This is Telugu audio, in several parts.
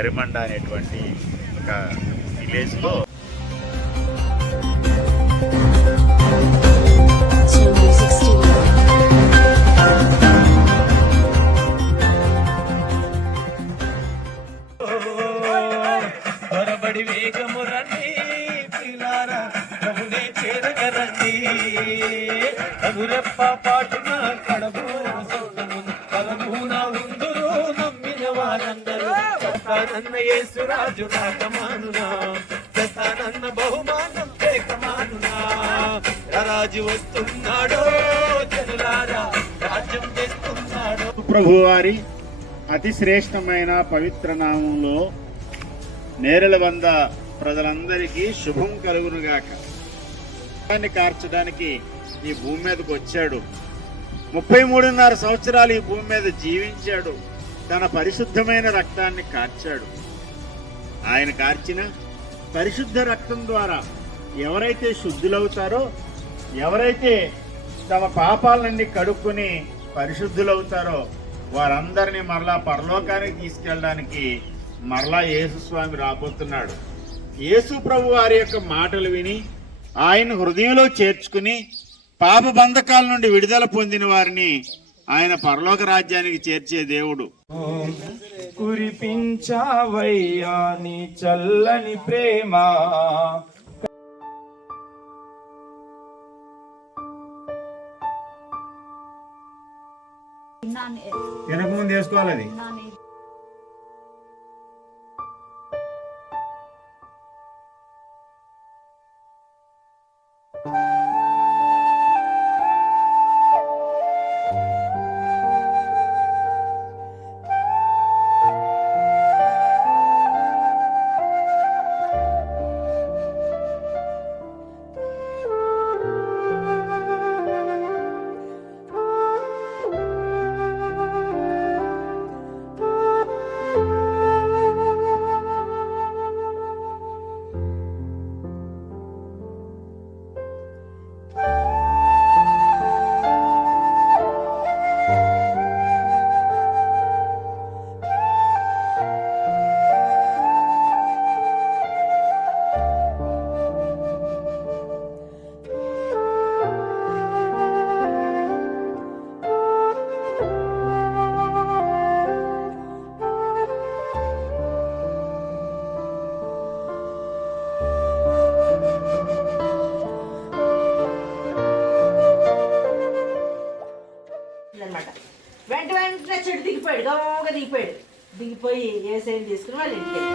ఎరిమండ అనేటువంటి ఒక విలేజ్లో వేగము రండి పిల్లారా ప్రభునే చేరగరండి కనురెప్ప పాటున కడబు కలమున ఉందురు నమ్మిన వారందరూ చెప్తానన్న యేసురాజు రాకమానునా చెప్తానన్న బహుమానం లేకమానునా రాజు వస్తున్నాడో జనులారా రాజ్యం చేస్తున్నాడో. ప్రభువారి అతి శ్రేష్టమైన పవిత్ర నామంలో నేరల వంద ప్రజలందరికీ శుభం కలుగునుగాక. కార్చడానికి ఈ భూమి మీదకి వచ్చాడు. 33.5 సంవత్సరాలు ఈ భూమి మీద జీవించాడు. తన పరిశుద్ధమైన రక్తాన్ని కార్చాడు. ఆయన కార్చిన పరిశుద్ధ రక్తం ద్వారా ఎవరైతే శుద్ధులవుతారో, ఎవరైతే తమ పాపాలన్నీ కడుక్కుని పరిశుద్ధులవుతారో వారందరినీ మరలా పరలోకానికి తీసుకెళ్ళడానికి మరలా యేసు స్వామి రాబోతున్నాడు. యేసు ప్రభు వారి యొక్క మాటలు విని ఆయన హృదయంలో చేర్చుకుని పాప బంధకాల నుండి విడుదల పొందిన వారిని ఆయన పరలోక రాజ్యానికి చేర్చే దేవుడు. కురిపించావయ్యా నీ చల్లని ప్రేమ, తినకముందు వేసుకోవాలి. అది వెంటనే చెట్టు దిగిపోయాడు, గోగా దిగిపోయి ఏ సైడ్ తీసుకుని వాళ్ళ ఇంటికి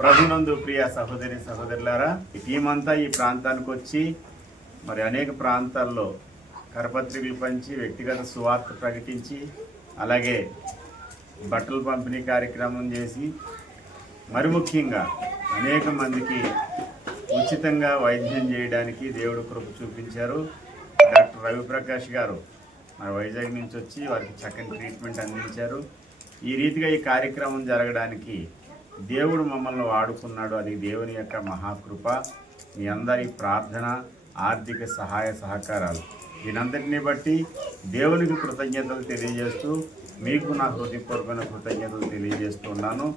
ప్రభునందు ప్రియ సహోదరి సహోదరులారా, ఈ టీం అంతా ఈ ప్రాంతానికి వచ్చి మరి అనేక ప్రాంతాల్లో కరపత్రికలు పంచి వ్యక్తిగత సువార్త ప్రకటించి అలాగే బట్టలు పంపిణీ కార్యక్రమం చేసి మరి ముఖ్యంగా అనేక మందికి ఉచితంగా వైద్యం చేయడానికి దేవుడు కృప చూపించారు. డాక్టర్ రవిప్రకాష్ గారు మరి వైజాగ్ నుంచి వచ్చి వారికి చక్కని ట్రీట్మెంట్ అందించారు. ఈ రీతిగా ఈ కార్యక్రమం జరగడానికి దేవుడు మమ్మల్ని వాడుకున్నాడు. అది దేవుని యొక్క మహాకృప. మీ అందరి ప్రార్థన, ఆర్థిక సహాయ సహకారాలు దీనంతటిని బట్టి దేవునికి కృతజ్ఞతలు తెలియజేస్తూ మీకు నా హృదయపూర్వకమైన కృతజ్ఞతలు తెలియజేస్తున్నాను.